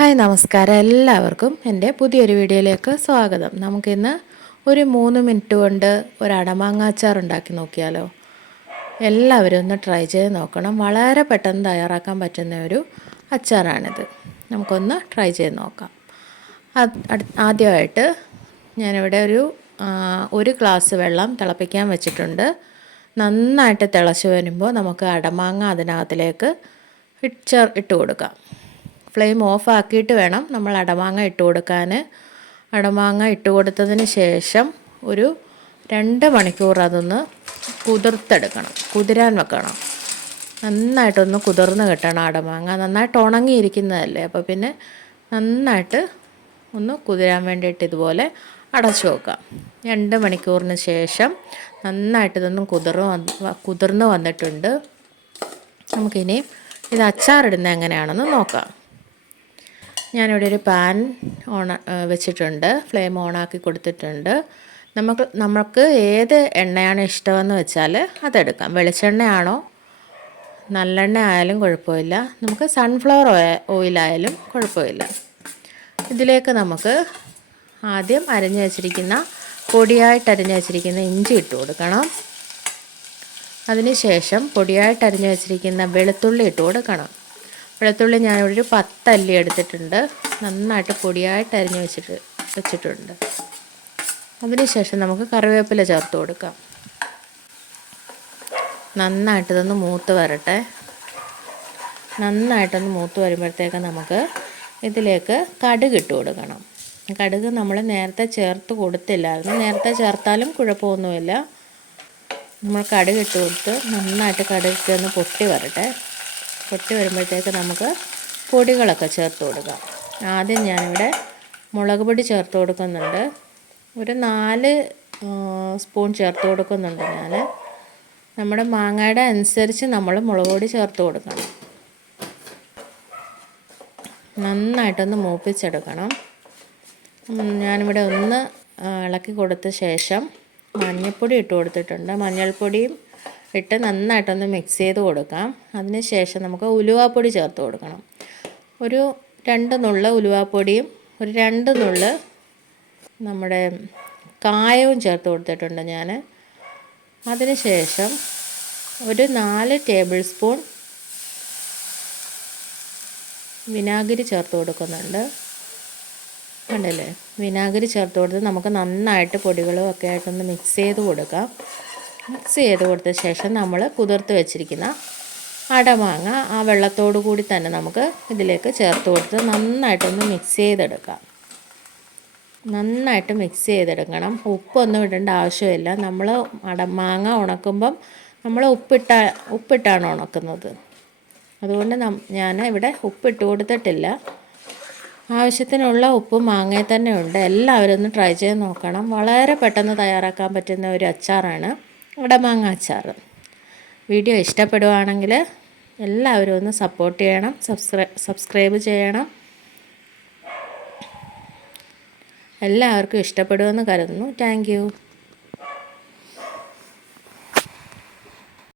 Hi നമസ്കാരം, എല്ലാവർക്കും എൻ്റെ പുതിയൊരു വീഡിയോയിലേക്ക് സ്വാഗതം. നമുക്കിന്ന് ഒരു 3 മിനിറ്റ് കൊണ്ട് ഒരു അടമാങ്ങ അച്ചാർ ഉണ്ടാക്കി നോക്കിയാലോ. എല്ലാവരും ഒന്ന് ട്രൈ ചെയ്ത് നോക്കണം. വളരെ പെട്ടെന്ന് തയ്യാറാക്കാൻ പറ്റുന്ന ഒരു അച്ചാറാണിത്. നമുക്കൊന്ന് ട്രൈ ചെയ്ത് നോക്കാം. ആദ്യമായിട്ട് ഞാനിവിടെ ഒരു ഗ്ലാസ് വെള്ളം തിളപ്പിക്കാൻ വെച്ചിട്ടുണ്ട്. നന്നായിട്ട് തിളച്ച് വരുമ്പോൾ നമുക്ക് അടമാങ്ങ അതിനകത്തിലേക്ക് ഇട്ട് കൊടുക്കാം. ഫ്ലെയിം ഓഫ് ആക്കിയിട്ട് വേണം നമ്മൾ അടമാങ്ങ ഇട്ട് കൊടുക്കാൻ. അടമാങ്ങ ഇട്ട് കൊടുത്തതിന് ശേഷം ഒരു 2 മണിക്കൂർ അതൊന്ന് കുതിരാൻ വെക്കണം. നന്നായിട്ടൊന്ന് കുതിർന്ന് കിട്ടണം. അടമാങ്ങ നന്നായിട്ട് ഉണങ്ങിയിരിക്കുന്നതല്ലേ, അപ്പോൾ പിന്നെ നന്നായിട്ട് ഒന്ന് കുതിരാൻ വേണ്ടിയിട്ട് ഇതുപോലെ അടച്ചു വെക്കാം. 2 മണിക്കൂറിന് ശേഷം നന്നായിട്ടിതൊന്നും കുതിർന്ന് വന്നിട്ടുണ്ട്. നമുക്കിനി ഇത് അച്ചാറിടുന്നത് എങ്ങനെയാണെന്ന് നോക്കാം. ഞാനിവിടെ ഒരു പാൻ വെച്ചിട്ടുണ്ട്. ഫ്ലെയിം ഓണാക്കി കൊടുത്തിട്ടുണ്ട്. നമുക്ക് ഏത് എണ്ണയാണ് ഇഷ്ടമെന്ന് വെച്ചാൽ അതെടുക്കാം. വെളിച്ചെണ്ണയാണോ നല്ലെണ്ണ ആയാലും കുഴപ്പമില്ല, നമുക്ക് സൺഫ്ലവർ ഓയിലായാലും കുഴപ്പമില്ല. ഇതിലേക്ക് നമുക്ക് ആദ്യം പൊടിയായിട്ട് അരിഞ്ഞ് വെച്ചിരിക്കുന്ന ഇഞ്ചി ഇട്ട് കൊടുക്കണം. അതിനുശേഷം പൊടിയായിട്ട് അരിഞ്ഞ് വെച്ചിരിക്കുന്ന വെളുത്തുള്ളി ഇട്ട് കൊടുക്കണം. വെളുത്തുള്ളി ഞാനിവിടെ ഒരു 10 അല്ലി എടുത്തിട്ടുണ്ട്. നന്നായിട്ട് പൊടിയായിട്ട് അരിഞ്ഞ് വെച്ചിട്ടുണ്ട്. അതിനുശേഷം നമുക്ക് കറിവേപ്പില ചേർത്ത് കൊടുക്കാം. നന്നായിട്ടിതൊന്ന് മൂത്ത് വരട്ടെ. നന്നായിട്ടൊന്ന് മൂത്ത് വരുമ്പോഴത്തേക്ക് നമുക്ക് ഇതിലേക്ക് കടുക് ഇട്ട് കൊടുക്കണം. കടുക് നമ്മൾ നേരത്തെ ചേർത്ത് കൊടുത്തില്ലായിരുന്നു. നേരത്തെ ചേർത്താലും കുഴപ്പമൊന്നുമില്ല. നമ്മൾ കടുക് ഇട്ട് കൊടുത്ത് നന്നായിട്ട് കടുകൊക്കെ ഒന്ന് പൊട്ടി വരുമ്പോഴത്തേക്ക് നമുക്ക് പൊടികളൊക്കെ ചേർത്ത് കൊടുക്കാം. ആദ്യം ഞാനിവിടെ മുളക് പൊടി ചേർത്ത് കൊടുക്കുന്നുണ്ട്. ഒരു 4 സ്പൂൺ ചേർത്ത് കൊടുക്കുന്നുണ്ട് ഞാൻ. നമ്മുടെ മാങ്ങയുടെ അനുസരിച്ച് നമ്മൾ മുളക് പൊടി ചേർത്ത് കൊടുക്കണം. നന്നായിട്ടൊന്ന് മൂപ്പിച്ചെടുക്കണം. ഞാനിവിടെ ഒന്ന് ഇളക്കി കൊടുത്ത ശേഷം മഞ്ഞൾപ്പൊടി ഇട്ട് കൊടുത്തിട്ടുണ്ട്. മഞ്ഞൾപ്പൊടിയും ഇട്ട് നന്നായിട്ടൊന്ന് മിക്സ് ചെയ്ത് കൊടുക്കാം. അതിന് ശേഷം നമുക്ക് ഉലുവാപ്പൊടി ചേർത്ത് കൊടുക്കണം. ഒരു 2 നുള്ള് ഉലുവാപ്പൊടിയും ഒരു 2 നുള്ള് നമ്മുടെ കായവും ചേർത്ത് കൊടുത്തിട്ടുണ്ട് ഞാൻ. അതിന് ശേഷം ഒരു 4 ടേബിൾ സ്പൂൺ വിനാഗിരി ചേർത്ത് കൊടുക്കുന്നുണ്ട്. കണ്ടില്ലേ, വിനാഗിരി ചേർത്ത് കൊടുത്ത് നമുക്ക് നന്നായിട്ട് പൊടികളും ഒക്കെ ആയിട്ടൊന്ന് മിക്സ് ചെയ്ത് കൊടുക്കാം. മിക്സ് ചെയ്ത് കൊടുത്ത ശേഷം നമ്മൾ കുതിർത്ത് വെച്ചിരിക്കുന്ന അടമാങ്ങ ആ വെള്ളത്തോടു കൂടി തന്നെ നമുക്ക് ഇതിലേക്ക് ചേർത്ത് കൊടുത്ത് നന്നായിട്ടൊന്ന് മിക്സ് ചെയ്തെടുക്കാം. നന്നായിട്ട് മിക്സ് ചെയ്തെടുക്കണം. ഉപ്പൊന്നും ഇടേണ്ട ആവശ്യമില്ല. നമ്മൾ മാങ്ങ ഉണക്കുമ്പം നമ്മൾ ഉപ്പിട്ടാണ് ഉണക്കുന്നത്. അതുകൊണ്ട് ഞാൻ ഇവിടെ ഉപ്പിട്ട് കൊടുത്തിട്ടില്ല. ആവശ്യത്തിനുള്ള ഉപ്പ് മാങ്ങയിൽ തന്നെ ഉണ്ട്. എല്ലാവരും ഒന്ന് ട്രൈ ചെയ്ത് നോക്കണം. വളരെ പെട്ടെന്ന് തയ്യാറാക്കാൻ പറ്റുന്ന ഒരു അച്ചാറാണ് അടമാങ്ങ അച്ചാർ. വീഡിയോ ഇഷ്ടപ്പെടുവാണെങ്കിൽ എല്ലാവരും ഒന്ന് സപ്പോർട്ട് ചെയ്യണം, സബ്സ്ക്രൈബ് ചെയ്യണം. എല്ലാവർക്കും ഇഷ്ടപ്പെടുമെന്ന് കരുതുന്നു. Thank you.